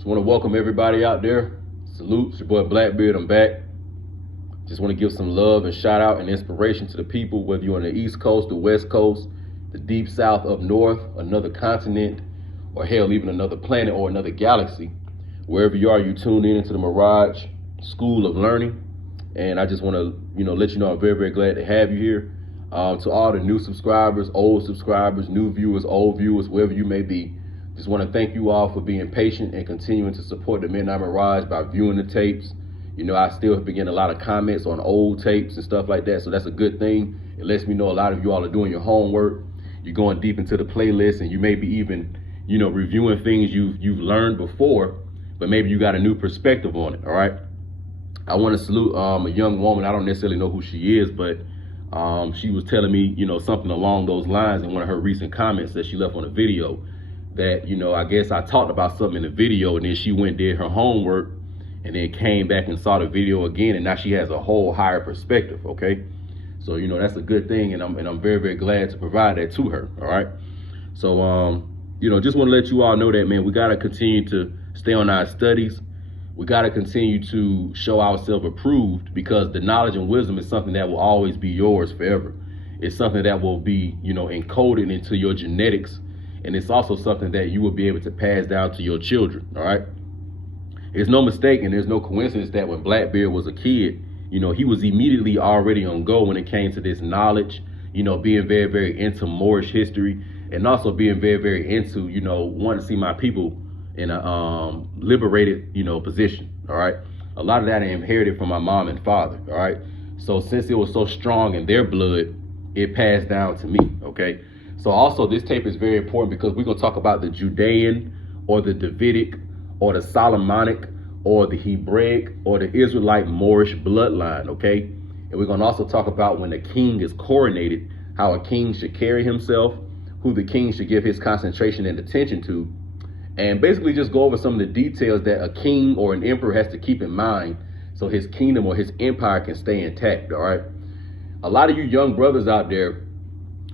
Just want to welcome everybody out there. Salute, it's your boy Blackbeard, I'm back. Just want to give some love and shout out and inspiration to the people, whether you're on the East Coast, the West Coast, the deep South, up north, another continent, or hell, even another planet or another galaxy. Wherever you are, you tune in into the Mirage School of Learning. And I just want to, let you know I'm very, very glad to have you here. To all the new subscribers, old subscribers, new viewers, old viewers, wherever you may be, just want to thank you all for being patient and continuing to support the Midnight Mirage by viewing the tapes. I still have been getting a lot of comments on old tapes and stuff like that, so that's a good thing. It lets me know a lot of you all are doing your homework. You're going deep into the playlist, and you may be even, reviewing things you've learned before, but maybe you got a new perspective on it. All right. I want to salute a young woman. I don't necessarily know who she is, but she was telling me, something along those lines in one of her recent comments that she left on a video. That, I guess I talked about something in the video, and then she went and did her homework and then came back and saw the video again, and now she has a whole higher perspective. Okay, so that's a good thing, and I'm very, very glad to provide that to her. All right, so just want to let you all know that, man, we got to continue to stay on our studies. We got to continue to show ourselves approved, because the knowledge and wisdom is something that will always be yours forever. It's something that will be encoded into your genetics. And it's also something that you will be able to pass down to your children. All right. It's no mistake, and there's no coincidence that when Blackbeard was a kid, he was immediately already on go when it came to this knowledge, being very, very into Moorish history, and also being very, very into, wanting to see my people in a liberated, position. All right. A lot of that I inherited from my mom and father. All right. So since it was so strong in their blood, it passed down to me. Okay. So also this tape is very important because we're going to talk about the Judean or the Davidic or the Solomonic or the Hebraic or the Israelite Moorish bloodline, okay? And we're going to also talk about when a king is coronated, how a king should carry himself, who the king should give his concentration and attention to, and basically just go over some of the details that a king or an emperor has to keep in mind so his kingdom or his empire can stay intact, all right? A lot of you young brothers out there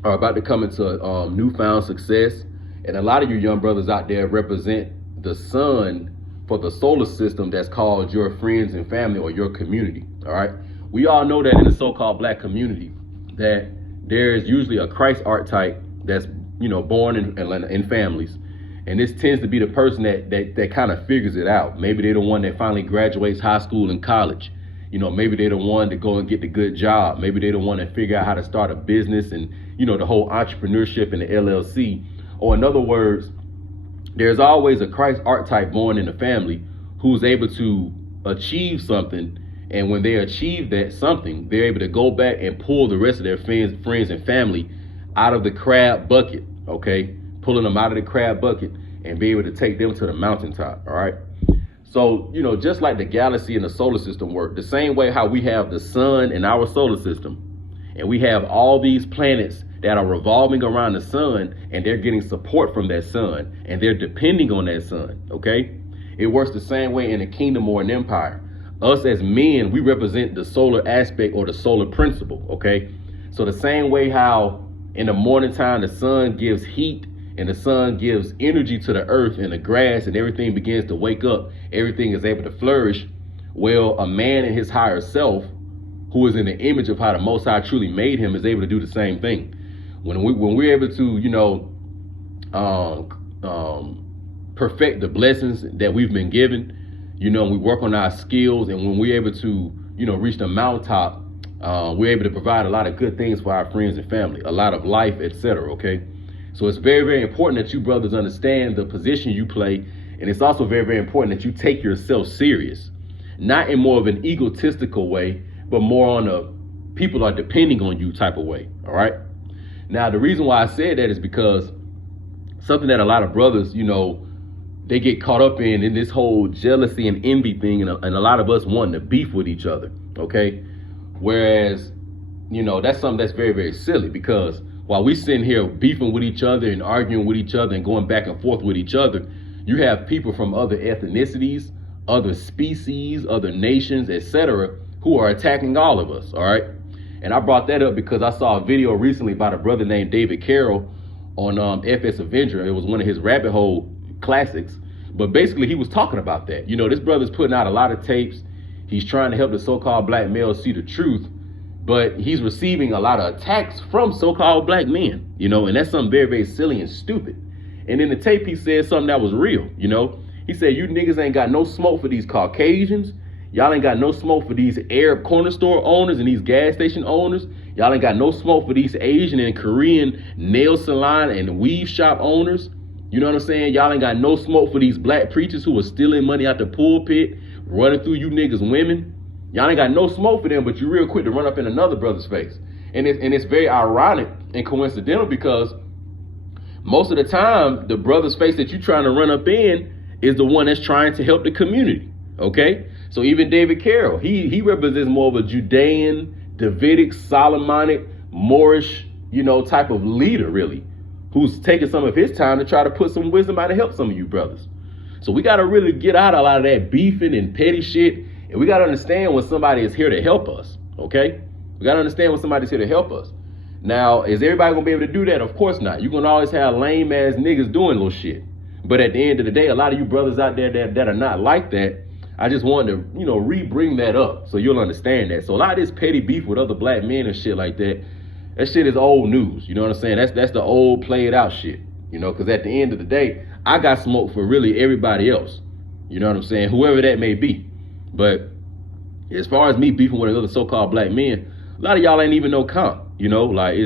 are about to come into newfound success, and a lot of you young brothers out there represent the sun for the solar system that's called your friends and family or your community. All right, we all know that in the so-called black community that there is usually a Christ archetype that's born in families, and this tends to be the person that kind of figures it out. Maybe they're the one that finally graduates high school and college. Maybe they're the one to go and get the good job. Maybe they're the one that figure out how to start a business and, the whole entrepreneurship and the LLC. Or in other words, there's always a Christ archetype born in the family who's able to achieve something. And when they achieve that something, they're able to go back and pull the rest of their friends and family out of the crab bucket, okay? Pulling them out of the crab bucket and be able to take them to the mountaintop, all right? So, just like the galaxy and the solar system work, the same way how we have the sun in our solar system, and we have all these planets that are revolving around the sun, and they're getting support from that sun, and they're depending on that sun, okay? It works the same way in a kingdom or an empire. Us as men, we represent the solar aspect or the solar principle, okay? So the same way how in the morning time the sun gives heat, and the sun gives energy to the earth and the grass, and everything begins to wake up, everything is able to flourish. Well, a man in his higher self, who is in the image of how the Most High truly made him, is able to do the same thing. When we're able to, perfect the blessings that we've been given, and we work on our skills, and when we're able to, reach the mountaintop, we're able to provide a lot of good things for our friends and family, a lot of life, etc. Okay. So it's very, very important that you brothers understand the position you play. And it's also very, very important that you take yourself serious, not in more of an egotistical way, but more on a people are depending on you type of way. All right. Now, the reason why I said that is because something that a lot of brothers, they get caught up in this whole jealousy and envy thing. And a lot of us wanting to beef with each other. OK, whereas, that's something that's very, very silly, because while we sitting here beefing with each other and arguing with each other and going back and forth with each other, you have people from other ethnicities, other species, other nations, etc., who are attacking all of us. All right. And I brought that up because I saw a video recently about a brother named David Carroll on FS Avenger. It was one of his rabbit hole classics. But basically, he was talking about that. You know, this brother's putting out a lot of tapes. He's trying to help the so-called black males see the truth, but he's receiving a lot of attacks from so-called black men, you know, and that's something very, very silly and stupid. And in the tape, he said something that was real, you know. He said, you niggas ain't got no smoke for these Caucasians. Y'all ain't got no smoke for these Arab corner store owners and these gas station owners. Y'all ain't got no smoke for these Asian and Korean nail salon and weave shop owners. You know what I'm saying? Y'all ain't got no smoke for these black preachers who are stealing money out the pulpit, running through you niggas women. Y'all ain't got no smoke for them, but you real quick to run up in another brother's face. And it's very ironic and coincidental because most of the time, the brother's face that you're trying to run up in is the one that's trying to help the community, okay? So even David Carroll, he represents more of a Judean, Davidic, Solomonic, Moorish, you know, type of leader, really, who's taking some of his time to try to put some wisdom out to help some of you brothers. So we got to really get out a lot of that beefing and petty shit. And we got to understand when somebody is here to help us, okay? We got to understand when somebody's here to help us. Now, is everybody going to be able to do that? Of course not. You're going to always have lame-ass niggas doing little shit. But at the end of the day, a lot of you brothers out there that are not like that, I just wanted to, you know, re-bring that up so you'll understand that. So a lot of this petty beef with other black men and shit like that, that shit is old news. You know what I'm saying? That's the old played out shit, you know, because at the end of the day, I got smoke for really everybody else. You know what I'm saying? Whoever that may be. But as far as me beefing with other so-called black men, a lot of y'all ain't even no comp, you know, like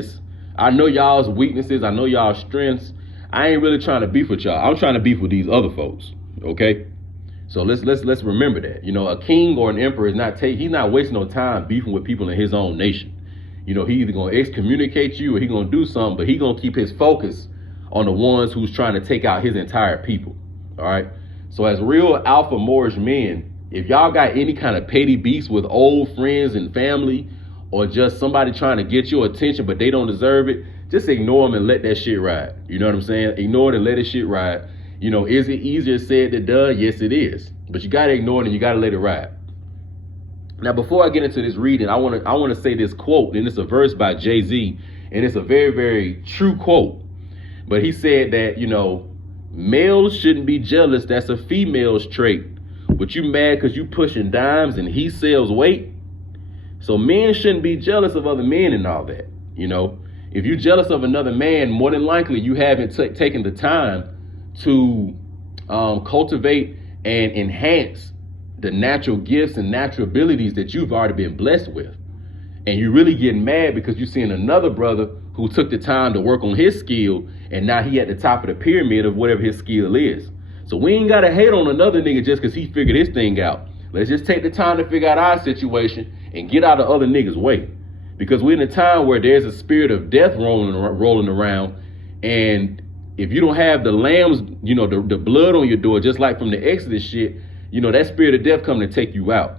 I know y'all's weaknesses. I know y'all's strengths. I ain't really trying to beef with y'all. I'm trying to beef with these other folks. Okay. So let's remember that, you know, a king or an emperor he's not wasting no time beefing with people in his own nation. You know, he either going to excommunicate you or he going to do something, but he going to keep his focus on the ones who's trying to take out his entire people. All right. So as real alpha Moorish men, if y'all got any kind of petty beefs with old friends and family, or just somebody trying to get your attention, but they don't deserve it, just ignore them and let that shit ride. You know what I'm saying? Ignore it and let it shit ride. You know, is it easier said than done? Yes, it is. But you got to ignore it and you got to let it ride. Now, before I get into this reading, I want to say this quote, and it's a verse by Jay-Z, and it's a very, very true quote. But he said that, you know, males shouldn't be jealous. That's a female's trait. But you mad because you pushing dimes and he sells weight? So men shouldn't be jealous of other men and all that. You know, if you're jealous of another man, more than likely you haven't taken the time to cultivate and enhance the natural gifts and natural abilities that you've already been blessed with. And you're really getting mad because you're seeing another brother who took the time to work on his skill, and now he at the top of the pyramid of whatever his skill is. So we ain't got to hate on another nigga just because he figured his thing out. Let's just take the time to figure out our situation and get out of other niggas' way. Because we're in a time where there's a spirit of death rolling around. And if you don't have the lambs, you know, the blood on your door, just like from the Exodus shit, you know, that spirit of death coming to take you out.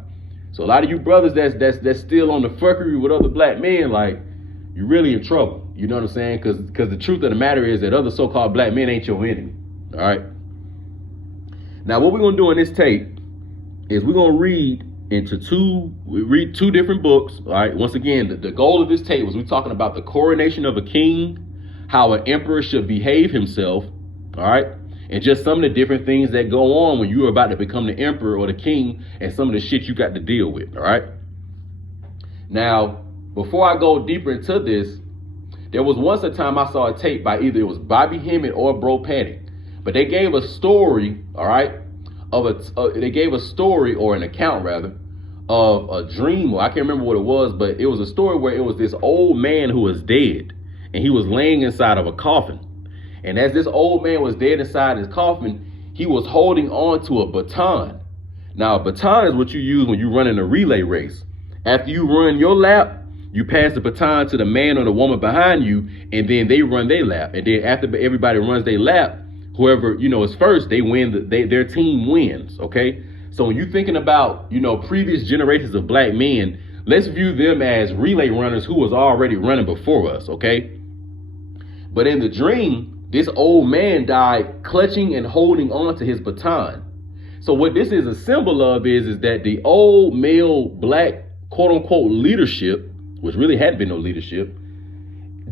So a lot of you brothers that's still on the fuckery with other black men, like, you're really in trouble. You know what I'm saying? Because the truth of the matter is that other so-called black men ain't your enemy. All right. Now, what we're going to do in this tape is we're going to read two different books. All right. Once again, the goal of this tape was we're talking about the coronation of a king, how an emperor should behave himself. All right. And just some of the different things that go on when you're about to become the emperor or the king, and some of the shit you got to deal with. All right. Now, before I go deeper into this, there was once a time I saw a tape by either it was Bobby Hemmett or Bro Panic, but they gave a story, all right, they gave a story, or an account rather, of a dream, or I can't remember what it was, but it was a story where it was this old man who was dead, and he was laying inside of a coffin. And as this old man was dead inside his coffin, he was holding on to a baton. Now, a baton is what you use when you run in a relay race. After you run your lap, you pass the baton to the man or the woman behind you, and then they run their lap. And then after everybody runs their lap, whoever, you know, is first, they win. Their team wins. Okay. So when you're thinking about, you know, previous generations of black men, let's view them as relay runners who was already running before us. Okay. But in the dream, this old man died clutching and holding on to his baton. So what this is a symbol of is that the old male black quote unquote leadership, which really had been no leadership,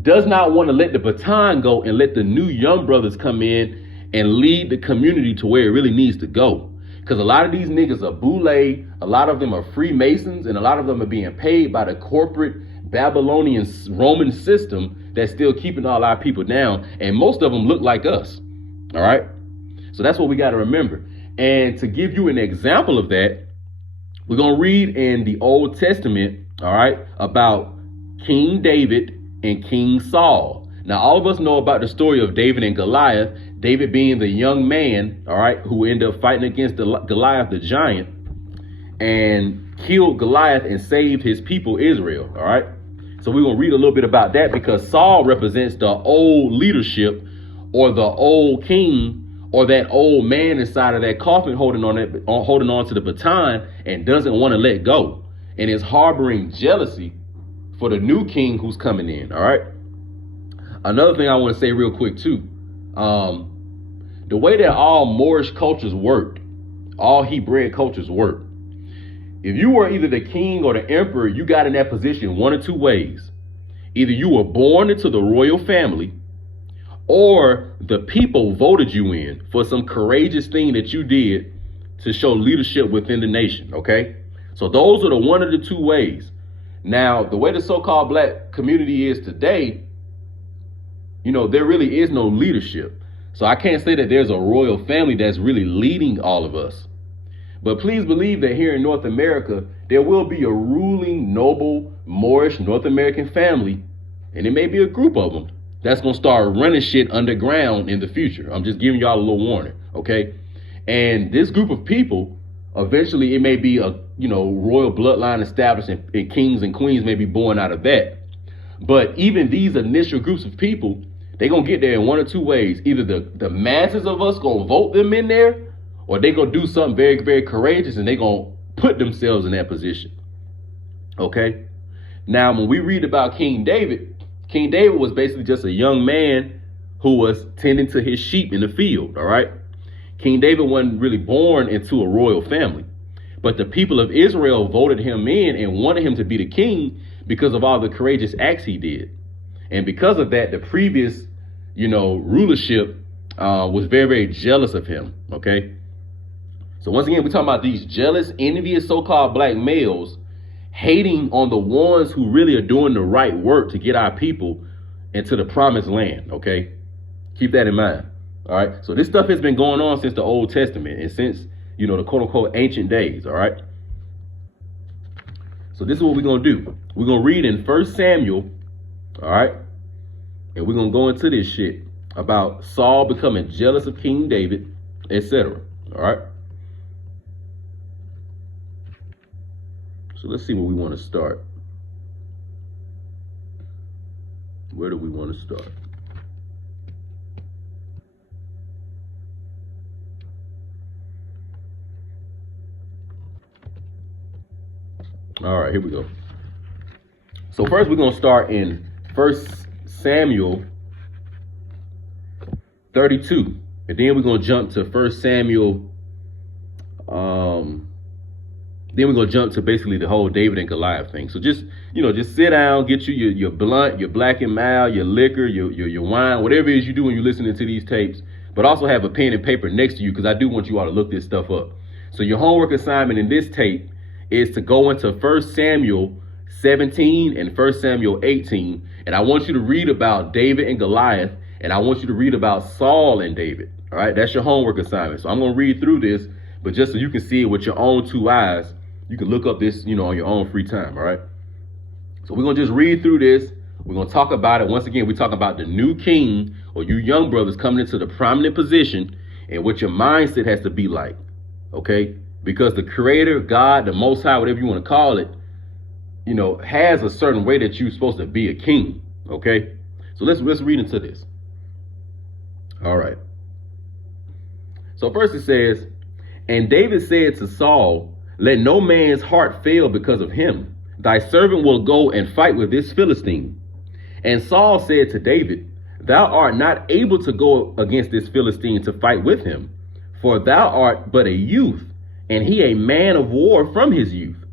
does not want to let the baton go and let the new young brothers come in and lead the community to where it really needs to go. Because a lot of these niggas are boule, a lot of them are Freemasons, and a lot of them are being paid by the corporate Babylonian Roman system that's still keeping all our people down. And most of them look like us. All right. So that's what we got to remember. And to give you an example of that, we're going to read in the Old Testament, all right, about King David and King Saul. Now, all of us know about the story of David and Goliath, David being the young man, all right, who ended up fighting against Goliath, the giant, and killed Goliath and saved his people, Israel, all right? So we're going to read a little bit about that because Saul represents the old leadership or the old king or that old man inside of that coffin holding on to the baton and doesn't want to let go and is harboring jealousy for the new king who's coming in, all right? Another thing I want to say real quick too, the way that all Moorish cultures worked, all Hebrew cultures work. If you were either the king or the emperor, you got in that position one of two ways. Either you were born into the royal family or the people voted you in for some courageous thing that you did to show leadership within the nation, okay? So those are the one of the two ways. Now, the way the so-called black community is today, you know, there really is no leadership. So I can't say that there's a royal family that's really leading all of us. But please believe that here in North America, there will be a ruling, noble, Moorish North American family, and it may be a group of them, that's going to start running shit underground in the future. I'm just giving y'all a little warning, okay? And this group of people, eventually it may be a, you know, royal bloodline established and kings and queens may be born out of that. But even these initial groups of people, they're going to get there in one or two ways. Either the masses of us going to vote them in there, or they're going to do something very, very courageous and they're going to put themselves in that position. Okay? Now, when we read about King David was basically just a young man who was tending to his sheep in the field, all right? King David wasn't really born into a royal family, but the people of Israel voted him in and wanted him to be the king because of all the courageous acts he did. And because of that, the previous, you know, rulership was very, very jealous of him, okay? So once again, we're talking about these jealous, envious so-called black males hating on the ones who really are doing the right work to get our people into the promised land, okay? Keep that in mind, all right? So this stuff has been going on since the Old Testament and since, you know, the quote-unquote ancient days, all right? So this is what we're going to do. We're going to read in 1 Samuel, all right? And we're going to go into this shit about Saul becoming jealous of King David, etc., all right? So let's see where we want to start. Where do we want to start? All right, here we go. So first we're going to start in 1 Samuel 32. And then we're going to jump to 1 Samuel then we're going to jump to basically the whole David and Goliath thing. So just, you know, just sit down, get you your blunt, your black and mild, your liquor, your wine, whatever it is you do when you're listening to these tapes. But also have a pen and paper next to you because I do want you all to look this stuff up. So your homework assignment in this tape is to go into 1 Samuel 17 and 1 Samuel 18. And I want you to read about David and Goliath. And I want you to read about Saul and David. All right, that's your homework assignment. So I'm going to read through this, but just so you can see it with your own two eyes, you can look up this, you know, on your own free time, all right? So we're going to just read through this. We're going to talk about it. Once again, we're talking about the new king or you young brothers coming into the prominent position and what your mindset has to be like, okay? Because the creator, God, the Most High, whatever you want to call it, you know, has a certain way that you're supposed to be a king, okay? So let's read into this. All right. So first it says, and David said to Saul, let no man's heart fail because of him. Thy servant will go and fight with this Philistine. And Saul said to David, thou art not able to go against this Philistine to fight with him, for thou art but a youth, and he a man of war from his youth.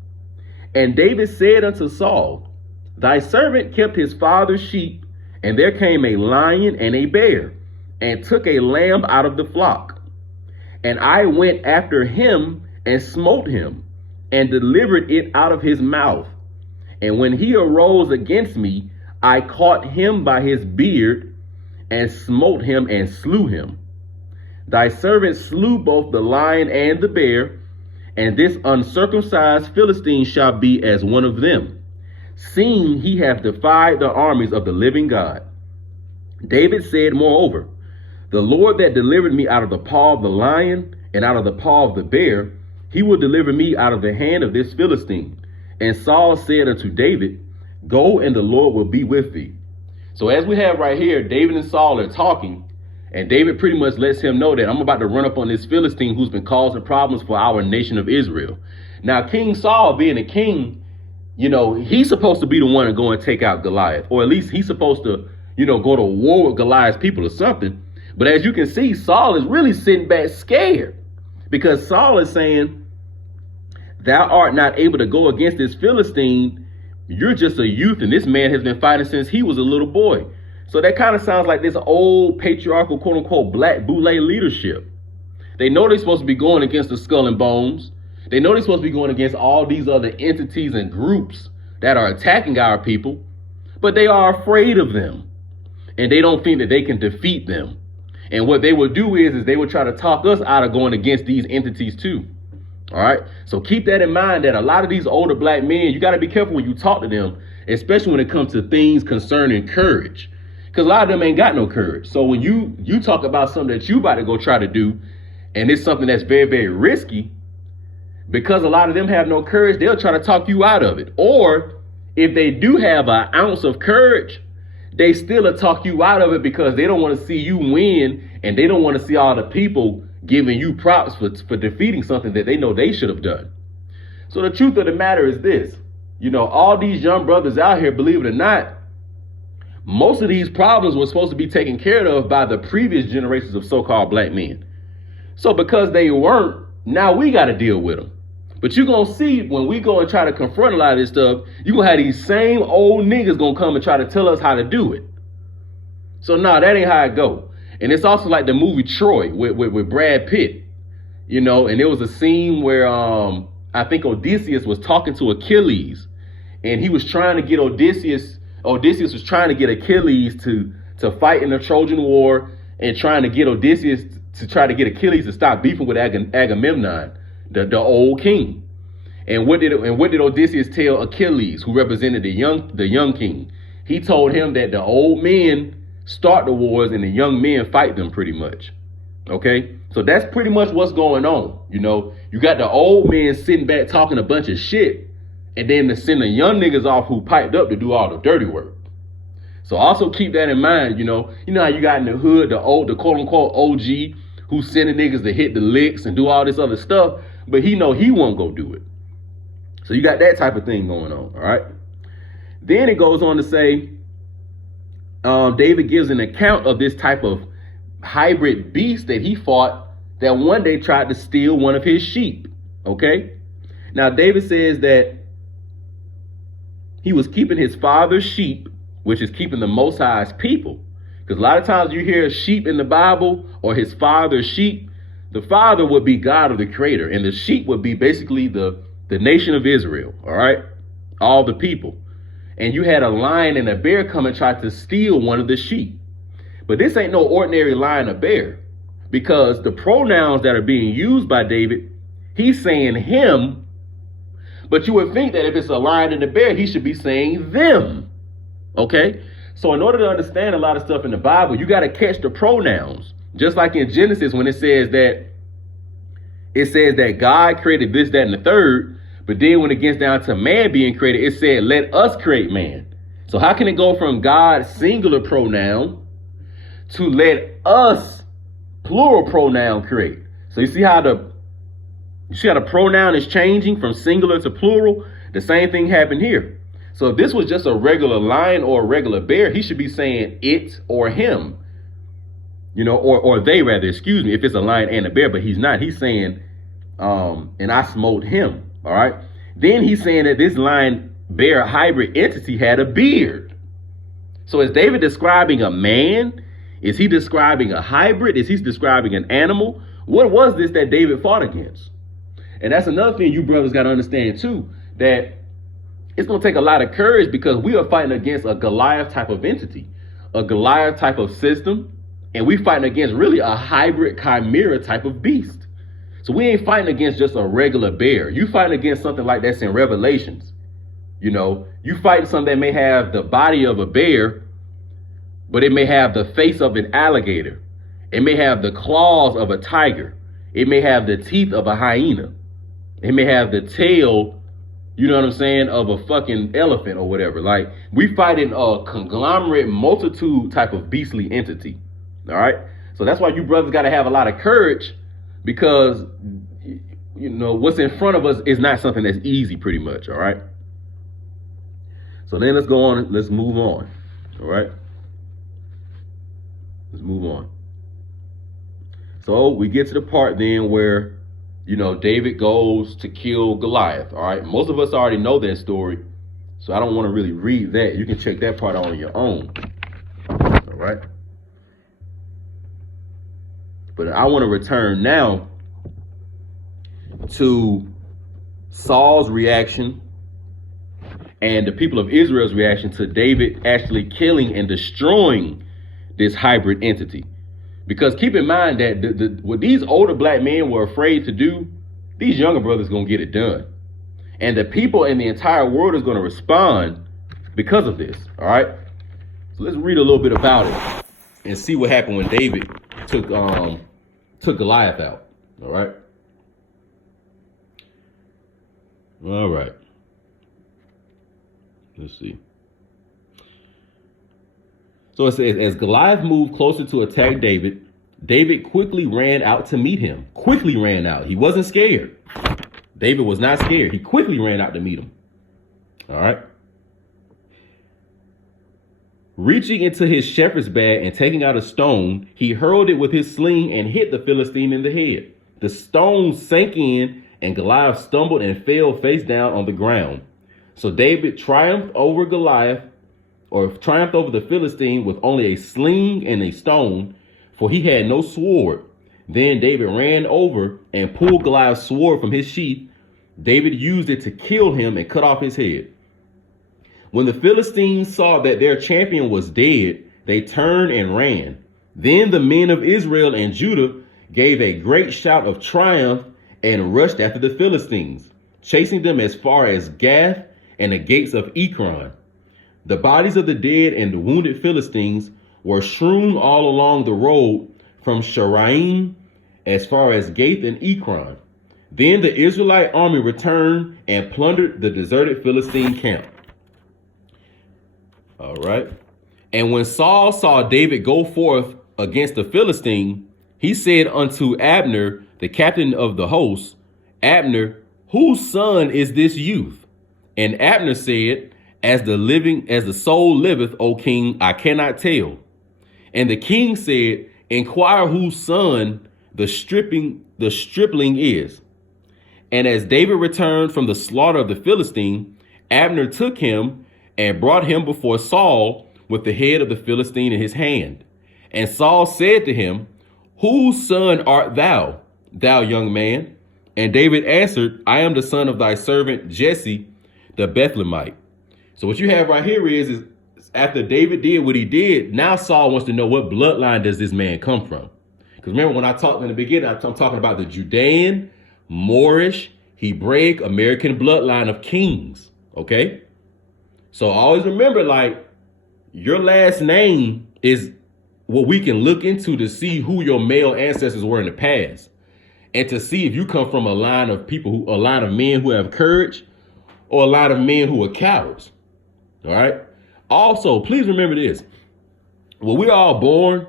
And David said unto Saul, thy servant kept his father's sheep, and there came a lion and a bear, and took a lamb out of the flock. And I went after him and smote him and delivered it out of his mouth. And when he arose against me, I caught him by his beard and smote him and slew him. Thy servant slew both the lion and the bear, and this uncircumcised Philistine shall be as one of them, seeing he hath defied the armies of the living God. David said, moreover, the Lord that delivered me out of the paw of the lion and out of the paw of the bear, he will deliver me out of the hand of this Philistine. And Saul said unto David, go, and the Lord will be with thee. So as we have right here, David and Saul are talking, and David pretty much lets him know that I'm about to run up on this Philistine who's been causing problems for our nation of Israel. Now, King Saul, being a king, he's supposed to be the one to go and take out Goliath, or at least he's supposed to, go to war with Goliath's people or something. But as you can see, Saul is really sitting back scared, because Saul is saying, thou art not able to go against this Philistine. You're just a youth, and this man has been fighting since he was a little boy. So that kind of sounds like this old patriarchal, quote unquote, black boule leadership. They know they're supposed to be going against the Skull and Bones. They know they're supposed to be going against all these other entities and groups that are attacking our people, but they are afraid of them, and they don't think that they can defeat them. And what they will do is they will try to talk us out of going against these entities too. All right. So keep that in mind, that a lot of these older black men, you got to be careful when you talk to them, especially when it comes to things concerning courage, because a lot of them ain't got no courage. So when you talk about something that you about to go try to do, and it's something that's very, very risky, because a lot of them have no courage, they'll try to talk you out of it. Or if they do have an ounce of courage, they still will talk you out of it because they don't want to see you win, and they don't want to see all the people giving you props for defeating something that they know they should have done. So the truth of the matter is this, all these young brothers out here, believe it or not, most of these problems were supposed to be taken care of by the previous generations of so-called black men. So because they weren't, now we got to deal with them. But you're going to see when we go and try to confront a lot of this stuff, you're going to have these same old niggas going to come and try to tell us how to do it. So no, that ain't how it go. And it's also like the movie Troy with Brad Pitt, and there was a scene where I think Odysseus was talking to Achilles, and he was trying to get Odysseus was trying to get Achilles to fight in the Trojan War, and trying to get Odysseus to try to get Achilles to stop beefing with Agamemnon, the old king. And what did Odysseus tell Achilles, who represented the young king? He told him that the old men start the wars and the young men fight them, pretty much. Okay, so that's pretty much what's going on. You got the old men sitting back talking a bunch of shit, and then to send the young niggas off who piped up to do all the dirty work. So also keep that in mind. You know how you got in the hood, the quote unquote OG who's sending niggas to hit the licks and do all this other stuff, but he know he won't go do it. So you got that type of thing going on. All right. Then it goes on to say, David gives an account of this type of hybrid beast that he fought that one day tried to steal one of his sheep. Okay. Now David says that he was keeping his father's sheep, which is keeping the Most High's people. Because a lot of times you hear sheep in the Bible or his father's sheep, the father would be God of the creator, and the sheep would be basically the nation of Israel. All right. All the people. And you had a lion and a bear come and try to steal one of the sheep. But this ain't no ordinary lion or bear, because the pronouns that are being used by David, he's saying him, but you would think that if it's a lion and a bear, he should be saying them. Okay? So in order to understand a lot of stuff in the Bible, you got to catch the pronouns. Just like in Genesis, when it says that God created this, that, and the third. But then when it gets down to man being created, it said, let us create man. So how can it go from God's singular pronoun to let us plural pronoun create? So you see how the pronoun is changing from singular to plural? The same thing happened here. So if this was just a regular lion or a regular bear, he should be saying it or him, or they rather, excuse me, if it's a lion and a bear, but he's not. He's saying, and I smote him. All right. Then he's saying that this lion bear hybrid entity had a beard. So is David describing a man? Is he describing a hybrid? Is he describing an animal? What was this that David fought against? And that's another thing you brothers got to understand too, that it's going to take a lot of courage because we are fighting against a Goliath type of entity, a Goliath type of system, and we fighting against really a hybrid chimera type of beast. So we ain't fighting against just a regular bear. You fighting against something like that's in Revelations. You know, you fighting something that may have the body of a bear, but it may have the face of an alligator. It may have the claws of a tiger. It may have the teeth of a hyena. It may have the tail, you know what I'm saying, of a fucking elephant or whatever. Like, we fighting a conglomerate multitude type of beastly entity. All right. So that's why you brothers got to have a lot of courage, because, you know, what's in front of us is not something that's easy pretty much. All right. So then let's go on. Let's move on. All right. Let's move on. So we get to the part then where, you know, David goes to kill Goliath. All right. Most of us already know that story, so I don't want to really read that. You can check that part out on your own. All right. But I want to return now to Saul's reaction and the people of Israel's reaction to David actually killing and destroying this hybrid entity. Because keep in mind that what these older black men were afraid to do, these younger brothers going to get it done. And the people in the entire world is going to respond because of this. All right. So let's read a little bit about it and see what happened when David took Goliath out. All right. All right. Let's see. So it says, as Goliath moved closer to attack David, David quickly ran out to meet him. Quickly ran out. He wasn't scared. David was not scared. He quickly ran out to meet him. All right. Reaching into his shepherd's bag and taking out a stone, he hurled it with his sling and hit the Philistine in the head. The stone sank in and Goliath stumbled and fell face down on the ground. So David triumphed over the Philistine with only a sling and a stone, for he had no sword. Then David ran over and pulled Goliath's sword from his sheath. David used it to kill him and cut off his head. When the Philistines saw that their champion was dead, they turned and ran. Then the men of Israel and Judah gave a great shout of triumph and rushed after the Philistines, chasing them as far as Gath and the gates of Ekron. The bodies of the dead and the wounded Philistines were strewn all along the road from Sharaim as far as Gath and Ekron. Then the Israelite army returned and plundered the deserted Philistine camp. All right. And when Saul saw David go forth against the Philistine, he said unto Abner, the captain of the host, Abner, whose son is this youth? And Abner said, as the soul liveth, O king, I cannot tell. And the king said, inquire whose son the stripling is. And as David returned from the slaughter of the Philistine, Abner took him and brought him before Saul with the head of the Philistine in his hand. And Saul said to him, whose son art thou, thou young man? And David answered, I am the son of thy servant Jesse, the Bethlehemite. So what you have right here is after David did what he did, now Saul wants to know what bloodline does this man come from? Because remember, when I talked in the beginning, I'm talking about the Judean, Moorish, Hebraic, American bloodline of kings. Okay. So always remember, like, your last name is what we can look into to see who your male ancestors were in the past, and to see if you come from a line of a line of men who have courage, or a line of men who are cowards. All right. Also, please remember this. When we're all born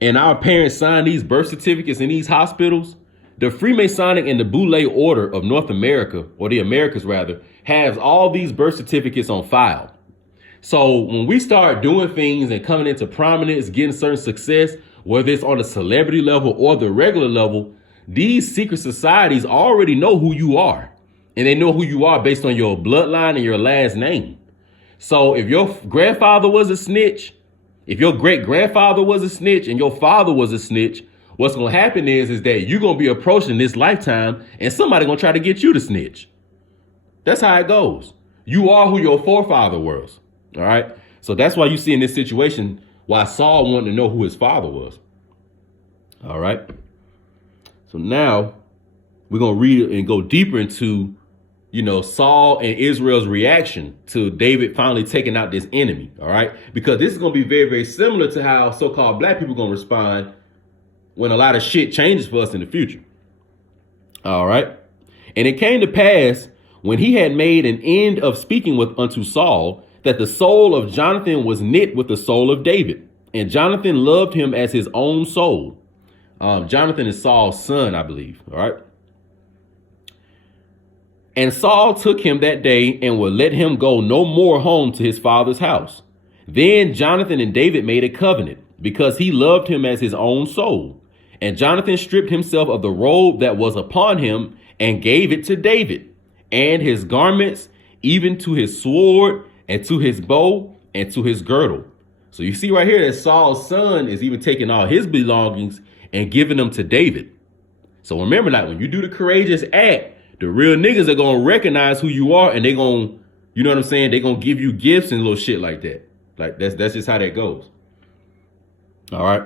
and our parents sign these birth certificates in these hospitals, the Freemasonic and the Boule Order of North America, or the Americas rather, has all these birth certificates on file. So when we start doing things and coming into prominence, getting certain success, whether it's on the celebrity level or the regular level, these secret societies already know who you are. And they know who you are based on your bloodline and your last name. So if your grandfather was a snitch If your great grandfather was a snitch and your father was a snitch, what's going to happen is that you're going to be approaching this lifetime and somebody going to try to get you to snitch. That's how it goes. You are who your forefather was. All right. So that's why you see in this situation why Saul wanted to know who his father was. All right. So now we're going to read and go deeper into, Saul and Israel's reaction to David finally taking out this enemy. All right. Because this is going to be very, very similar to how so-called black people are going to respond when a lot of shit changes for us in the future. All right. And it came to pass when he had made an end of speaking unto Saul, that the soul of Jonathan was knit with the soul of David, and Jonathan loved him as his own soul. Jonathan is Saul's son, I believe. All right. And Saul took him that day and would let him go no more home to his father's house. Then Jonathan and David made a covenant, because he loved him as his own soul. And Jonathan stripped himself of the robe that was upon him and gave it to David, and his garments, even to his sword and to his bow and to his girdle. So you see right here that Saul's son is even taking all his belongings and giving them to David. So remember, like, when you do the courageous act, the real niggas are going to recognize who you are, and they're going to, you know what I'm saying? They're going to give you gifts and little shit like that. Like, that's just how that goes. All right.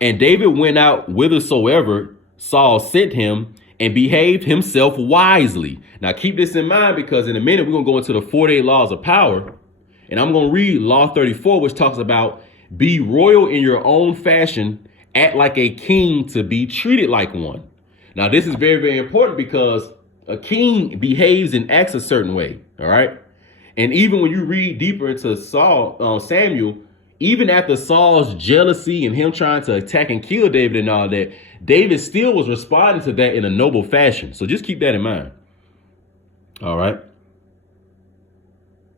And David went out whithersoever Saul sent him, and behaved himself wisely. Now, keep this in mind, because in a minute, we're going to go into the 48 laws of power. And I'm going to read Law 34, which talks about be royal in your own fashion, act like a king to be treated like one. Now, this is very, very important, because a king behaves and acts a certain way. All right. And even when you read deeper into Samuel, even after Saul's jealousy and him trying to attack and kill David and all that, David still was responding to that in a noble fashion. So just keep that in mind. All right.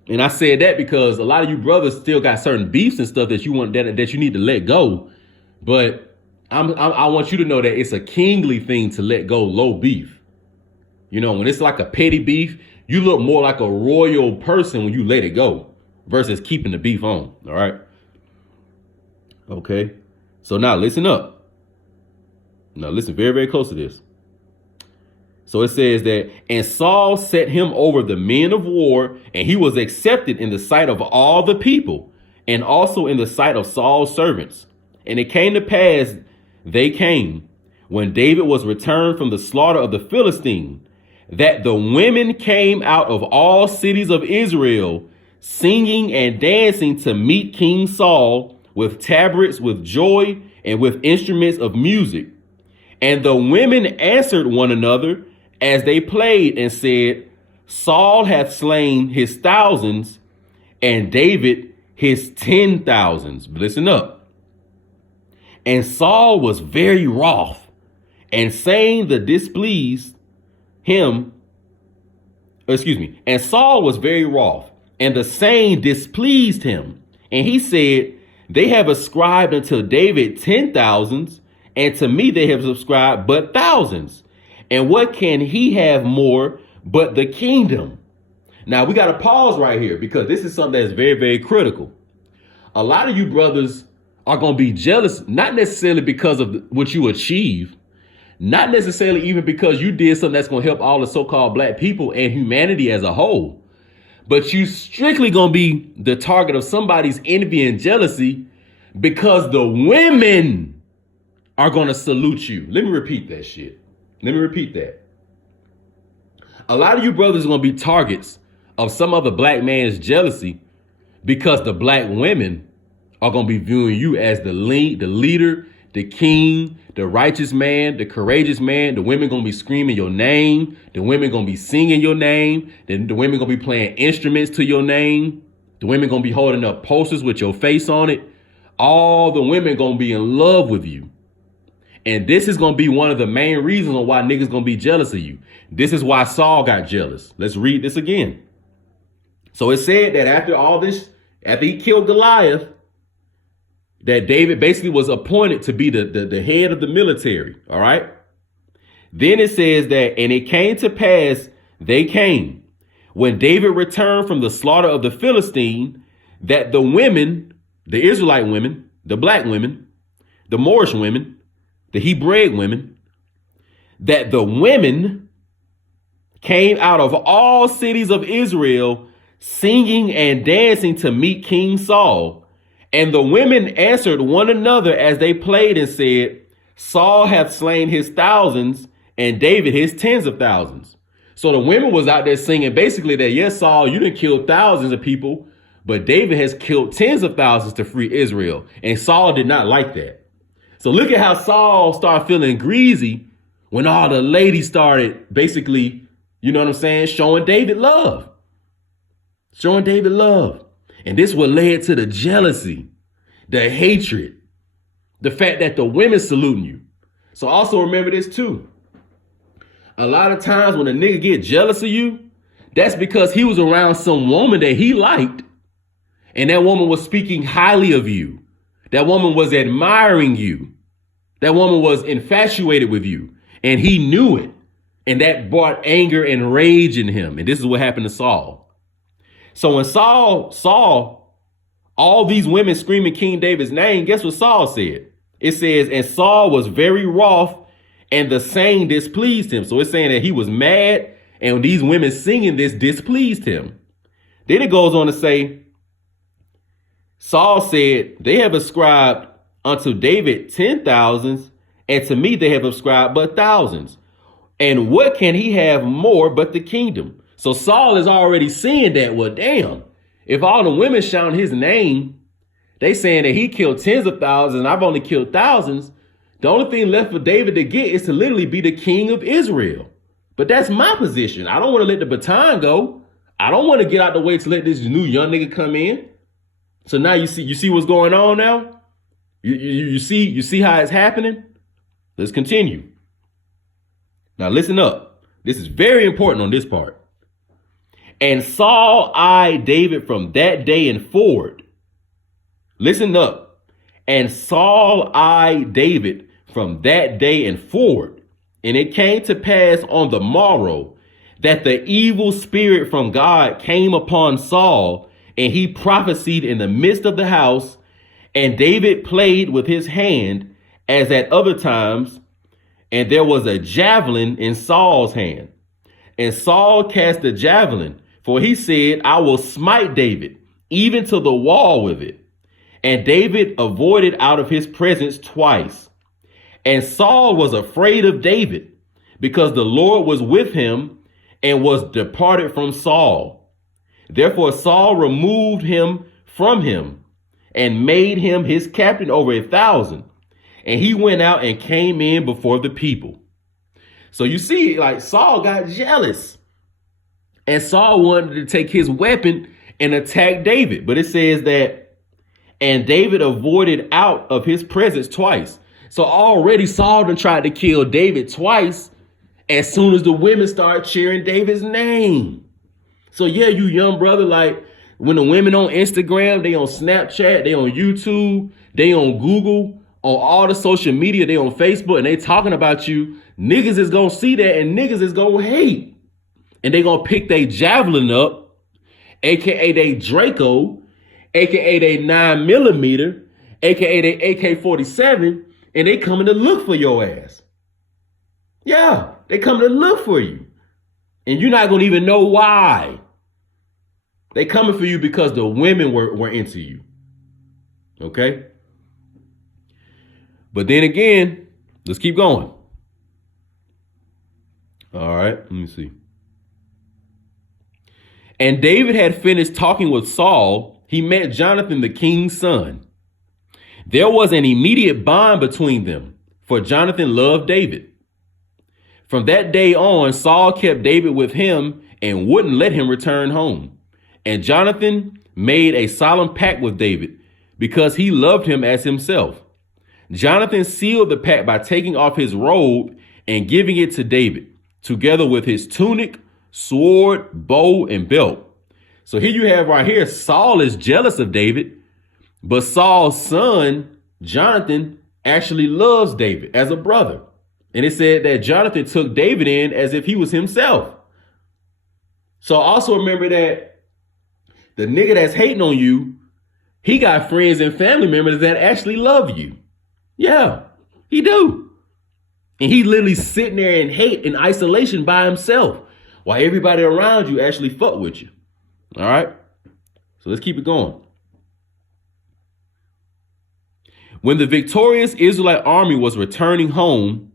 And I said that because a lot of you brothers still got certain beefs and stuff that you want that you need to let go. But I want you to know that it's a kingly thing to let go low beef. When it's like a petty beef, you look more like a royal person when you let it go versus keeping the beef on. All right. Okay. So now listen up. Now listen very, very close to this. So it says that, and Saul set him over the men of war, and he was accepted in the sight of all the people, and also in the sight of Saul's servants. And it came to pass, they came, when David was returned from the slaughter of the Philistine, that the women came out of all cities of Israel, singing and dancing to meet King Saul, with tabrets, with joy, and with instruments of music. And the women answered one another as they played and said, Saul hath slain his thousands, and David his 10,000s. Listen up. And Saul was very wroth, and saying the displeased him, and Saul was very wroth, and the saying displeased him. And he said, they have ascribed unto David 10,000s, and to me they have subscribed but thousands. And what can he have more but the kingdom? Now we got to pause right here, because this is something that's very, very critical. A lot of you brothers are going to be jealous, not necessarily because of what you achieve, not necessarily even because you did something that's going to help all the so-called black people and humanity as a whole, but you strictly going to be the target of somebody's envy and jealousy because the women are going to salute you. Let me repeat that shit. Let me repeat that. A lot of you brothers are going to be targets of some other black man's jealousy because the black women are going to be viewing you as the leader, the king, the righteous man, the courageous man. The women going to be screaming your name. The women going to be singing your name. The women going to be playing instruments to your name. The women going to be holding up posters with your face on it. All the women going to be in love with you. And this is going to be one of the main reasons on why niggas going to be jealous of you. This is why Saul got jealous. Let's read this again. So it said that after all this, after he killed Goliath, that David basically was appointed to be the head of the military. All right. Then it says that, and it came to pass, they came, when David returned from the slaughter of the Philistine, that the women, the Israelite women, the black women, the Moorish women, the Hebraic women, that the women came out of all cities of Israel singing and dancing to meet King Saul. And the women answered one another as they played and said, Saul hath slain his thousands and David his tens of thousands. So the women was out there singing basically that, yes, Saul, you done killed thousands of people, but David has killed tens of thousands to free Israel. And Saul did not like that. So look at how Saul started feeling greasy when all the ladies started basically, you know what I'm saying, showing David love. Showing David love. And this what led to the jealousy, the hatred, the fact that the women saluting you. So also remember this too. A lot of times when a nigga get jealous of you, that's because he was around some woman that he liked. And that woman was speaking highly of you. That woman was admiring you. That woman was infatuated with you. And he knew it. And that brought anger and rage in him. And this is what happened to Saul. So when Saul saw all these women screaming King David's name, guess what Saul said? It says, and Saul was very wroth, and the saying displeased him. So it's saying that he was mad, and these women singing this displeased him. Then it goes on to say, Saul said, they have ascribed unto David 10,000s, and to me they have ascribed but thousands. And what can he have more but the kingdom? So Saul is already seeing that, well, damn, if all the women shouting his name, they saying that he killed tens of thousands and I've only killed thousands. The only thing left for David to get is to literally be the king of Israel. But that's my position. I don't want to let the baton go. I don't want to get out the way to let this new young nigga come in. So now you see what's going on now? You see how it's happening? Let's continue. Now listen up. This is very important on this part. And Saul eyed David from that day and forward. Listen up. And Saul eyed David from that day and forward. And it came to pass on the morrow that the evil spirit from God came upon Saul, and he prophesied in the midst of the house. And David played with his hand as at other times. And there was a javelin in Saul's hand. And Saul cast the javelin, for he said, I will smite David, even to the wall with it. And David avoided out of his presence twice. And Saul was afraid of David, because the Lord was with him and was departed from Saul. Therefore Saul removed him from him and made him his captain over 1,000. And he went out and came in before the people. So you see, like, Saul got jealous. And Saul wanted to take his weapon and attack David. But it says that, and David avoided out of his presence twice. So already Saul done tried to kill David twice as soon as the women start cheering David's name. So yeah, you young brother, like when the women on Instagram, they on Snapchat, they on YouTube, they on Google, on all the social media, they on Facebook, and they talking about you, niggas is gonna see that and niggas is gonna hate. And they gonna pick their javelin up, aka they Draco, aka they 9mm, aka they AK-47, and they coming to look for your ass. Yeah, they coming to look for you. And you're not gonna even know why. They coming for you because the women were into you. Okay? But then again, let's keep going. All right, let me see. And David had finished talking with Saul. He met Jonathan, the king's son. There was an immediate bond between them, for Jonathan loved David. From that day on, Saul kept David with him and wouldn't let him return home. And Jonathan made a solemn pact with David because he loved him as himself. Jonathan sealed the pact by taking off his robe and giving it to David, together with his tunic, sword, bow, and belt. So here you have right here, Saul is jealous of David, but Saul's son, Jonathan, actually loves David as a brother. And it said that Jonathan took David in as if he was himself. So also remember that the nigga that's hating on you, He got friends and family members that actually love you. Yeah, he do. And he's literally sitting there in hate and isolation by himself while everybody around you actually fuck with you. All right. So let's keep it going. When the victorious Israelite army was returning home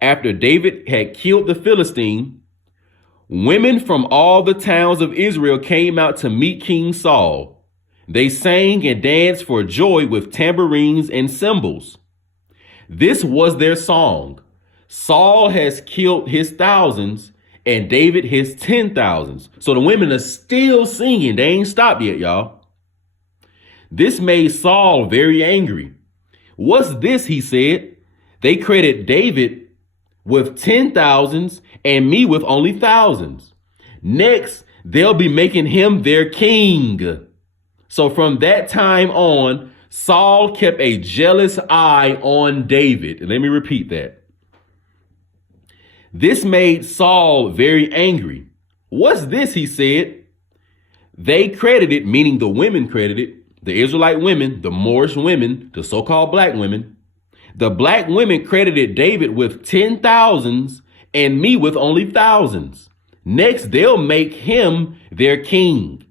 after David had killed the Philistine, women from all the towns of Israel came out to meet King Saul. They sang and danced for joy with tambourines and cymbals. This was their song. Saul has killed his thousands and David his 10,000s. So the women are still singing. They ain't stopped yet, y'all. This made Saul very angry. What's this, he said. They credit David with 10,000s and me with only thousands. Next, they'll be making him their king. So from that time on, Saul kept a jealous eye on David. Let me repeat that. This made Saul very angry. What's this, he said. They credited, meaning the women credited, the Israelite women, the Moorish women, the so-called black women. The black women credited David with 10,000s and me with only thousands. Next, they'll make him their king.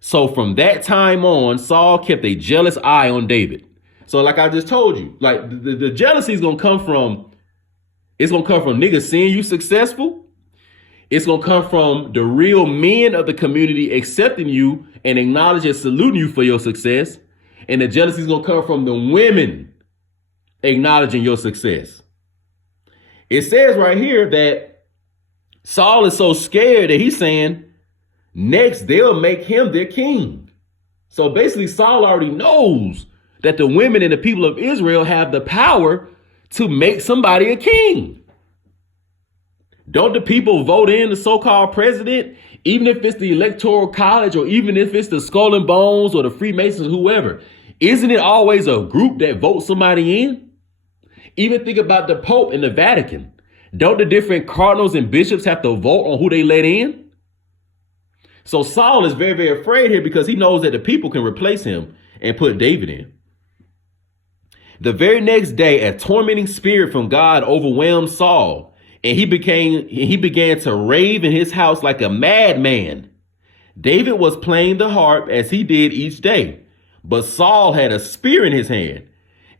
So from that time on, Saul kept a jealous eye on David. So like I just told you, like the jealousy is going to come from, it's going to come from niggas seeing you successful. It's going to come from the real men of the community accepting you and acknowledging and saluting you for your success. And the jealousy is going to come from the women acknowledging your success. It says right here that Saul is so scared that he's saying, next, they'll make him their king. So basically, Saul already knows that the women and the people of Israel have the power to make somebody a king. Don't the people vote in the so-called president, even if it's the Electoral College or even if it's the Skull and Bones or the Freemasons, whoever? Isn't it always a group that votes somebody in? Even think about the Pope and the Vatican. Don't the different cardinals and bishops have to vote on who they let in? So Saul is very, very afraid here because he knows that the people can replace him and put David in. The very next day, a tormenting spirit from God overwhelmed Saul, and he began to rave in his house like a madman. David was playing the harp as he did each day, but Saul had a spear in his hand,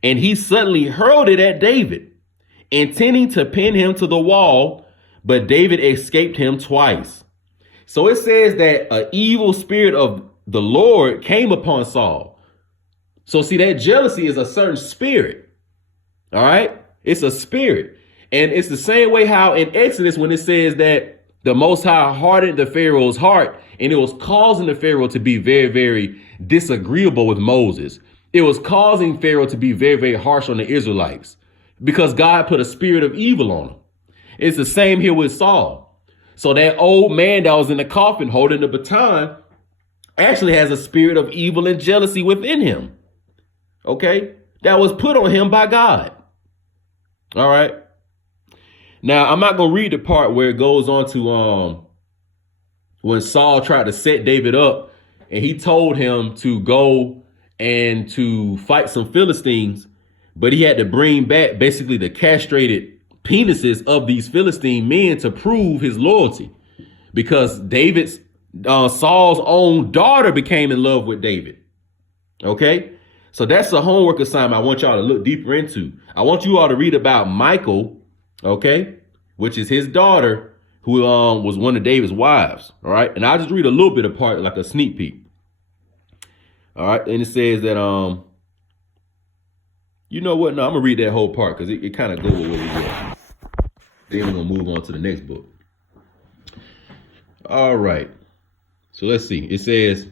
and he suddenly hurled it at David, intending to pin him to the wall, but David escaped him twice. So it says that an evil spirit of the Lord came upon Saul. So see, that jealousy is a certain spirit. All right. It's a spirit. And it's the same way how in Exodus, when it says that the Most High hardened the Pharaoh's heart, and it was causing the Pharaoh to be very, very disagreeable with Moses. It was causing Pharaoh to be very, very harsh on the Israelites because God put a spirit of evil on them. It's the same here with Saul. So that old man that was in the coffin holding the baton actually has a spirit of evil and jealousy within him. Okay, that was put on him by God. All right. Now, I'm not going to read the part where it goes on to when Saul tried to set David up and he told him to go and to fight some Philistines, but he had to bring back basically the castrated penises of these Philistine men to prove his loyalty, because David's Saul's own daughter became in love with David. OK, so that's a homework assignment I want y'all to look deeper into. I want you all to read about Michal, OK, which is his daughter, who was one of David's wives. All right. And I'll just read a little bit apart, like a sneak peek. All right. And it says that, you know what? No, I'm going to read that whole part because it kind of goes with what we got. Then we're going to move on to the next book. All right. So let's see. It says,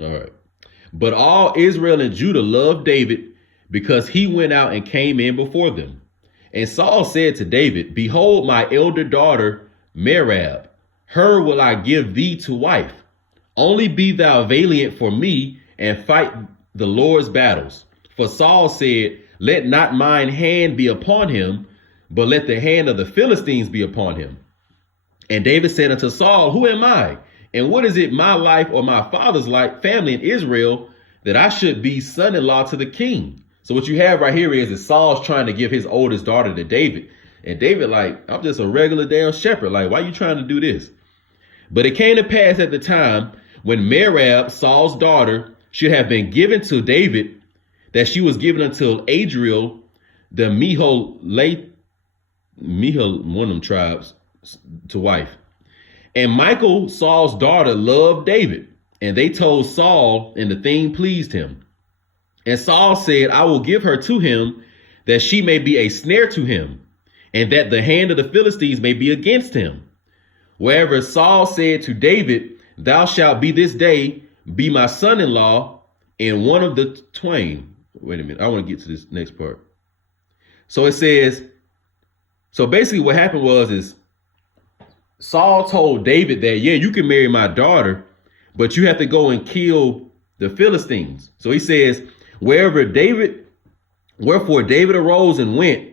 all right. But all Israel and Judah loved David because he went out and came in before them. And Saul said to David, behold, my elder daughter, Merab, her will I give thee to wife. Only be thou valiant for me and fight the Lord's battles. For Saul said, let not mine hand be upon him, but let the hand of the Philistines be upon him. And David said unto Saul, who am I? And what is it, my life or my father's life, family in Israel, that I should be son-in-law to the king? So what you have right here is Saul's trying to give his oldest daughter to David. And David like, I'm just a regular damn shepherd. Like, why you trying to do this? But it came to pass at the time when Merab, Saul's daughter, should have been given to David, that she was given until Adriel, the one of them tribes, to wife. And Michal, Saul's daughter, loved David. And they told Saul, and the thing pleased him. And Saul said, I will give her to him, that she may be a snare to him, and that the hand of the Philistines may be against him. Wherever Saul said to David, thou shalt be this day be my son-in-law, and one of the twain. Wait a minute, I want to get to this next part. So it says, so basically what happened was Saul told David that, yeah, you can marry my daughter, but you have to go and kill the Philistines. So he says, wherefore David arose and went,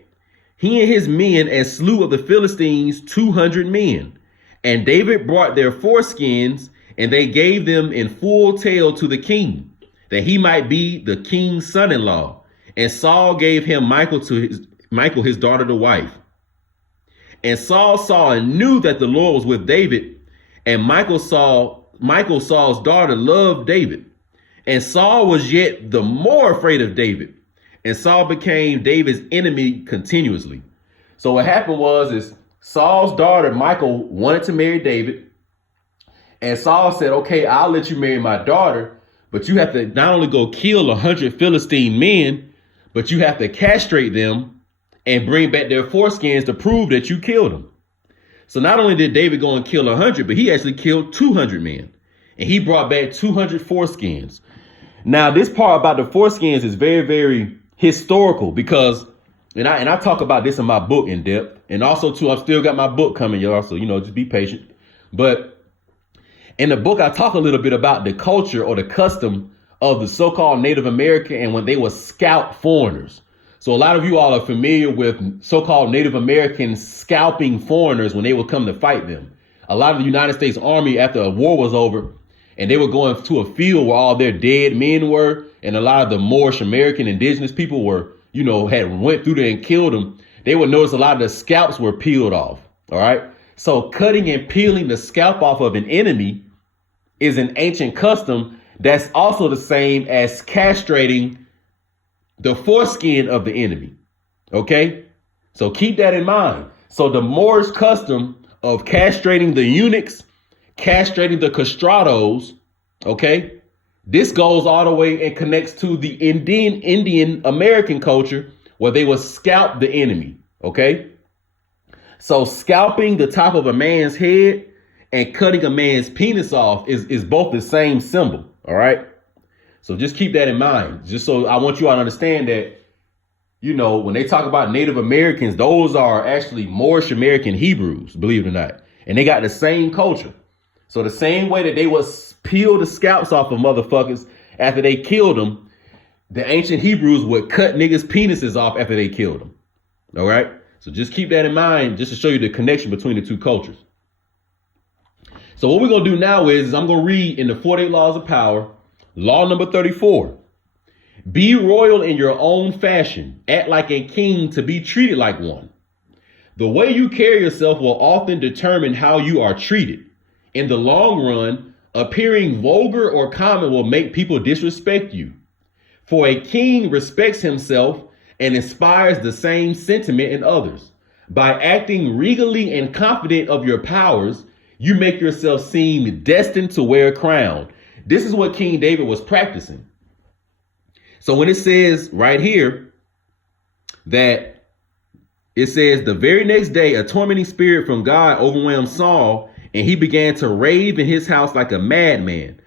he and his men, and slew of the Philistines 200 men. And David brought their foreskins, and they gave them in full tale to the king, that he might be the king's son-in-law. And Saul gave him Michal his daughter to wife. And Saul saw and knew that the Lord was with David, and Michal, Saul's daughter, loved David. And Saul was yet the more afraid of David. And Saul became David's enemy continuously. So what happened was Saul's daughter, Michal, wanted to marry David. And Saul said, okay, I'll let you marry my daughter, but you have to not only go kill 100 Philistine men, but you have to castrate them and bring back their foreskins to prove that you killed them. So not only did David go and kill 100, but he actually killed 200 men. And he brought back 200 foreskins. Now, this part about the foreskins is very, very historical because, and I talk about this in my book in depth. And also, too, I've still got my book coming, y'all. So, just be patient. But in the book, I talk a little bit about the culture or the custom of the so-called Native American and when they were scalp foreigners. So a lot of you all are familiar with so-called Native Americans scalping foreigners when they would come to fight them. A lot of the United States Army, after a war was over, and they were going to a field where all their dead men were, and a lot of the Moorish American indigenous people were, had went through there and killed them. They would notice a lot of the scalps were peeled off. All right. So cutting and peeling the scalp off of an enemy is an ancient custom that's also the same as castrating the foreskin of the enemy. OK, so keep that in mind. So the Moorish custom of castrating the eunuchs, castrating the castrados. OK, this goes all the way and connects to the Indian American culture where they would scalp the enemy. OK, so scalping the top of a man's head and cutting a man's penis off is both the same symbol. All right. So just keep that in mind. Just so I want you all to understand that, when they talk about Native Americans, those are actually Moorish American Hebrews, believe it or not. And they got the same culture. So the same way that they would peel the scalps off of motherfuckers after they killed them, the ancient Hebrews would cut niggas' penises off after they killed them. All right. So just keep that in mind, just to show you the connection between the two cultures. So what we're going to do now is I'm going to read in the 48 Laws of Power, law number 34. Be royal in your own fashion. Act like a king to be treated like one. The way you carry yourself will often determine how you are treated. In the long run, appearing vulgar or common will make people disrespect you. For a king respects himself and inspires the same sentiment in others. By acting regally and confident of your powers, you make yourself seem destined to wear a crown. This is what King David was practicing. So when it says right here that it says the very next day, a tormenting spirit from God overwhelmed Saul, and he began to rave in his house like a madman.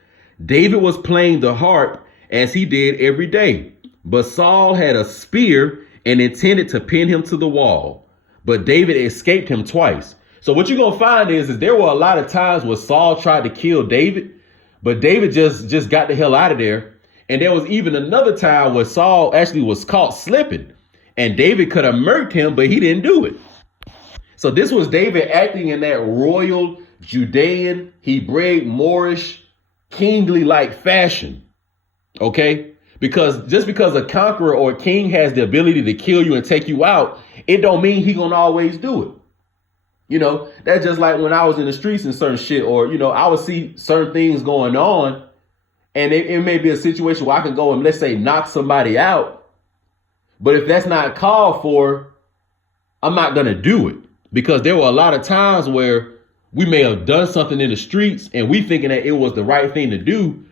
David was playing the harp as he did every day. But Saul had a spear and intended to pin him to the wall. But David escaped him twice. So what you're going to find is there were a lot of times where Saul tried to kill David, but David just got the hell out of there. And there was even another time where Saul actually was caught slipping, and David could have murked him, but he didn't do it. So this was David acting in that royal Judean, Hebraic, Moorish, kingly-like fashion. Okay? Because just because a conqueror or a king has the ability to kill you and take you out, it don't mean he gonna always do it. You know, that's just like when I was in the streets and certain shit, or, you know, I would see certain things going on, and it may be a situation where I can go and, let's say, knock somebody out. But if that's not called for, I'm not going to do it, because there were a lot of times where we may have done something in the streets and we thinking that it was the right thing to do,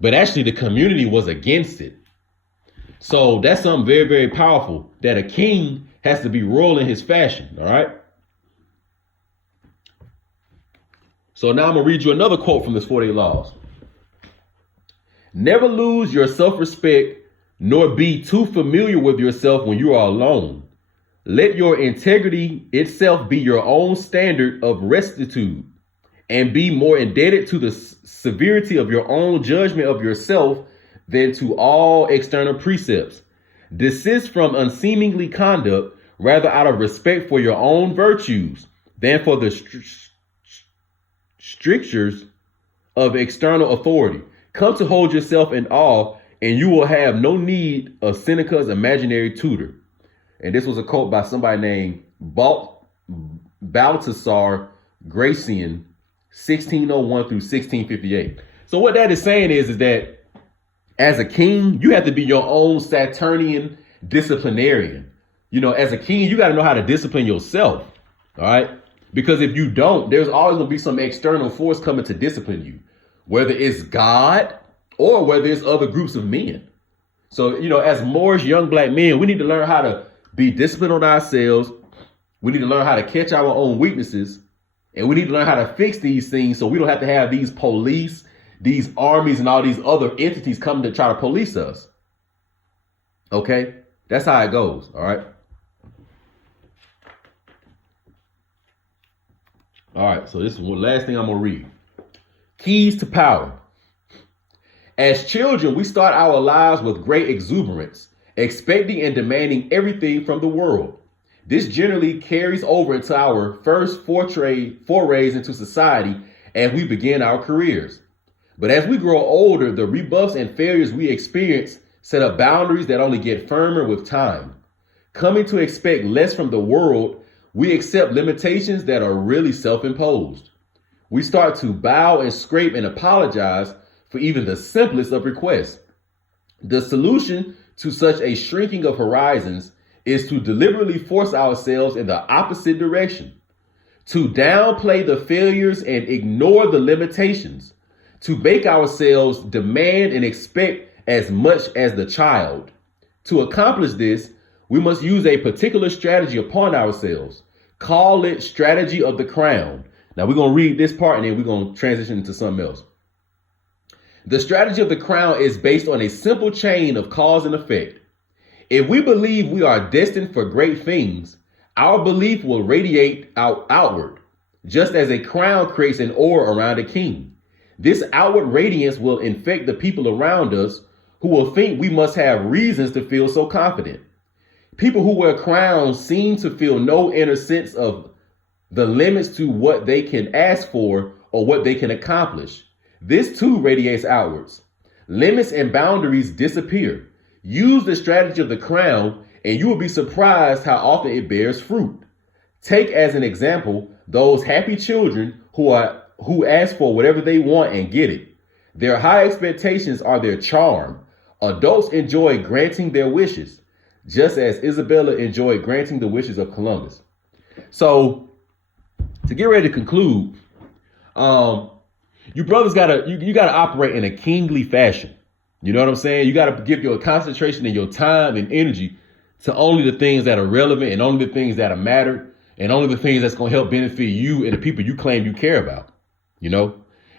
but actually the community was against it. So that's something very, very powerful, that a king has to be royal in his fashion. All right. So now I'm going to read you another quote from this 48 Laws. Never lose your self-respect, nor be too familiar with yourself when you are alone. Let your integrity itself be your own standard of rectitude, and be more indebted to the severity of your own judgment of yourself than to all external precepts. Desist from unseemly conduct, rather out of respect for your own virtues than for the strictures of external authority. Come to hold yourself in awe, and you will have no need of Seneca's imaginary tutor. And this was a quote by somebody named Baltasar Gracian, 1601 through 1658. So what that is saying is that as a king, you have to be your own Saturnian disciplinarian. You know, as a king, you got to know how to discipline yourself. All right. Because if you don't, there's always going to be some external force coming to discipline you, whether it's God or whether it's other groups of men. So, you know, as Moorish young black men, we need to learn how to be disciplined on ourselves. We need to learn how to catch our own weaknesses, and we need to learn how to fix these things so we don't have to have these police, these armies, and all these other entities coming to try to police us. Okay? That's how it goes. All right. All right, so this is the last thing I'm going to read. Keys to power. As children, we start our lives with great exuberance, expecting and demanding everything from the world. This generally carries over into our first forays into society as we begin our careers. But as we grow older, the rebuffs and failures we experience set up boundaries that only get firmer with time. Coming to expect less from the world, we accept limitations that are really self-imposed. We start to bow and scrape and apologize for even the simplest of requests. The solution to such a shrinking of horizons is to deliberately force ourselves in the opposite direction, to downplay the failures and ignore the limitations, to make ourselves demand and expect as much as the child. To accomplish this, we must use a particular strategy upon ourselves. Call it strategy of the crown. Now we're going to read this part and then we're going to transition into something else. The strategy of the crown is based on a simple chain of cause and effect. If we believe we are destined for great things, our belief will radiate outward, just as a crown creates an aura around a king. This outward radiance will infect the people around us, who will think we must have reasons to feel so confident. People who wear crowns seem to feel no inner sense of the limits to what they can ask for or what they can accomplish. This too radiates outwards. Limits and boundaries disappear. Use the strategy of the crown and you will be surprised how often it bears fruit. Take as an example those happy children who ask for whatever they want and get it. Their high expectations are their charm. Adults enjoy granting their wishes, just as Isabella enjoyed granting the wishes of Columbus. So, to get ready to conclude, you brothers gotta operate in a kingly fashion. You know what I'm saying? You gotta give your concentration and your time and energy to only the things that are relevant and only the things that matter and only the things that's gonna help benefit you and the people you claim you care about. You know,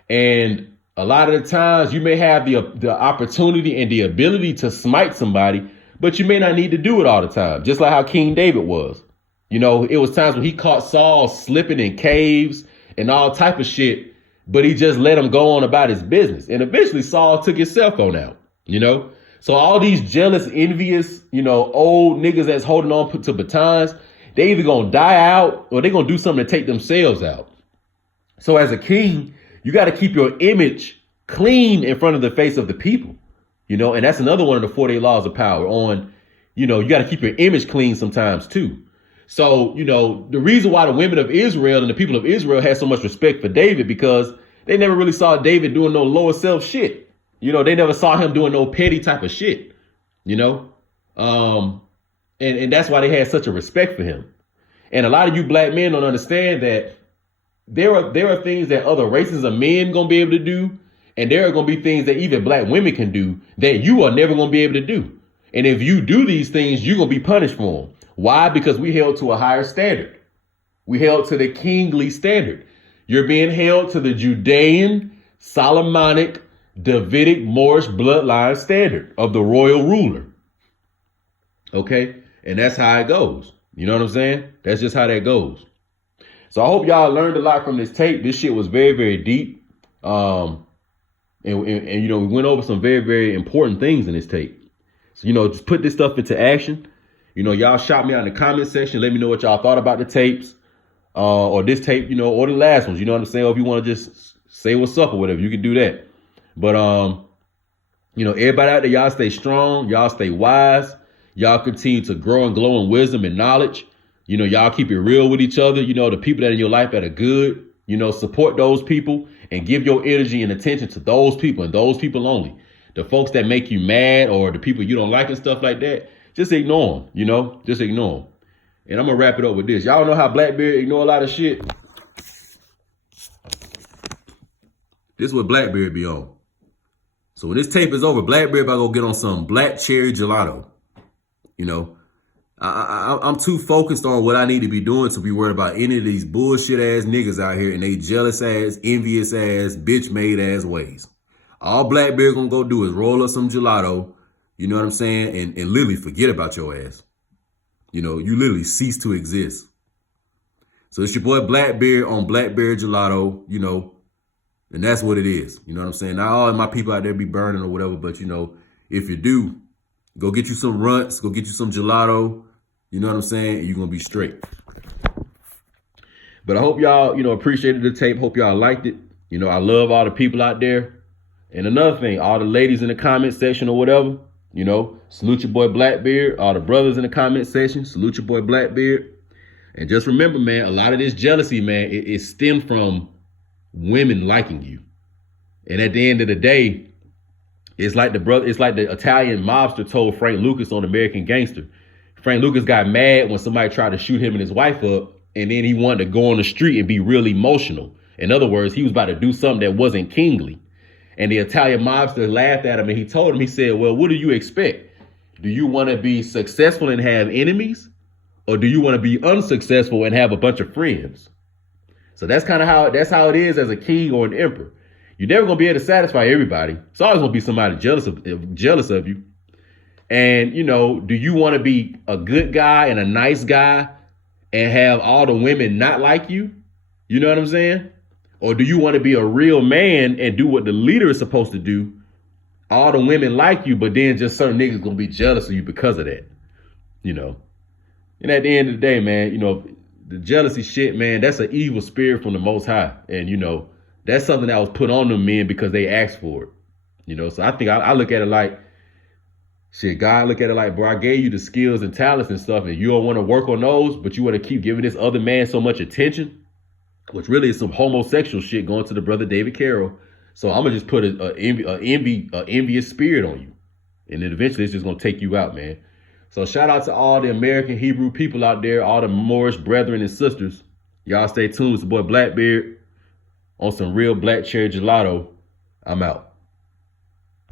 and a lot of the times you may have the opportunity and the ability to smite somebody, but you may not need to do it all the time. Just like how King David was. You know, it was times when he caught Saul slipping in caves and all type of shit, but he just let him go on about his business. And eventually Saul took his cell phone out, you know. So all these jealous, envious, you know, old niggas that's holding on to batons, they either gonna die out or they gonna do something to take themselves out. So as a king, you got to keep your image clean in front of the face of the people, and that's another one of the 48 laws of power you got to keep your image clean sometimes too. So, the reason why the women of Israel and the people of Israel had so much respect for David, because they never really saw David doing no lower self shit. They never saw him doing no petty type of shit, and that's why they had such a respect for him. And a lot of you black men don't understand that there are things that other races of men gonna be able to do, and there are gonna be things that even black women can do that you are never gonna be able to do. And if you do these things, you're gonna be punished for them. Why? Because we held to a higher standard. We held to the kingly standard. You're being held to the Judean, Solomonic, Davidic, Moorish bloodline standard of the royal ruler. Okay? And that's how it goes. You know what I'm saying? That's just how that goes. So I hope y'all learned a lot from this tape. This shit was very, very deep. And we went over some very, very important things in this tape. So, just put this stuff into action. Y'all shout me out in the comment section. Let me know what y'all thought about the tapes, or this tape, or the last ones. You know what I'm saying? Or if you want to just say what's up or whatever, you can do that. But, everybody out there, y'all stay strong. Y'all stay wise. Y'all continue to grow and glow in wisdom and knowledge. Y'all keep it real with each other. The people that are in your life that are good, support those people and give your energy and attention to those people and those people only. The folks that make you mad or the people you don't like and stuff like that, just ignore them, just ignore them. And I'm going to wrap it up with this. Y'all know how Blackbeard ignore a lot of shit. This is what Blackbeard be on. So when this tape is over, Blackbeard about to go get on some black cherry gelato. I'm too focused on what I need to be doing to be worried about any of these bullshit ass niggas out here and they jealous ass, envious ass, bitch made ass ways. All Blackbeard gonna go do is roll up some gelato, you know what I'm saying, and literally forget about your ass. You literally cease to exist. So it's your boy Blackbeard on Blackbeard Gelato, and that's what it is. You know what I'm saying? Not all of my people out there be burning or whatever, but if you do, go get you some runts, go get you some gelato, you know what I'm saying? And you're gonna be straight. But I hope y'all, appreciated the tape. Hope y'all liked it. I love all the people out there. And another thing, all the ladies in the comment section or whatever, salute your boy Blackbeard. All the brothers in the comment section, salute your boy Blackbeard. And just remember, man, a lot of this jealousy, man, it stemmed from women liking you. And at the end of the day, it's like the Italian mobster told Frank Lucas on American Gangster. Frank Lucas got mad when somebody tried to shoot him and his wife up, and then he wanted to go on the street and be real emotional. In other words, he was about to do something that wasn't kingly. And the Italian mobster laughed at him and he told him, he said, well, what do you expect? Do you want to be successful and have enemies? Or do you want to be unsuccessful and have a bunch of friends? So that's kind of how it is as a king or an emperor. You're never going to be able to satisfy everybody. It's always going to be somebody jealous of you. And, do you want to be a good guy and a nice guy and have all the women not like you? You know what I'm saying? Or do you want to be a real man and do what the leader is supposed to do? All the women like you, but then just certain niggas going to be jealous of you because of that. And at the end of the day, man, the jealousy shit, man, that's an evil spirit from the Most High. And, that's something that was put on them men because they asked for it. So I think I look at it like, shit, God look at it like, bro, I gave you the skills and talents and stuff, and you don't want to work on those, but you want to keep giving this other man so much attention, which really is some homosexual shit going to the brother David Carroll. So I'm going to just put an envious spirit on you. And then eventually it's just going to take you out, man. So shout out to all the American Hebrew people out there, all the Moorish brethren and sisters. Y'all stay tuned. It's the boy Blackbeard on some real black cherry gelato. I'm out.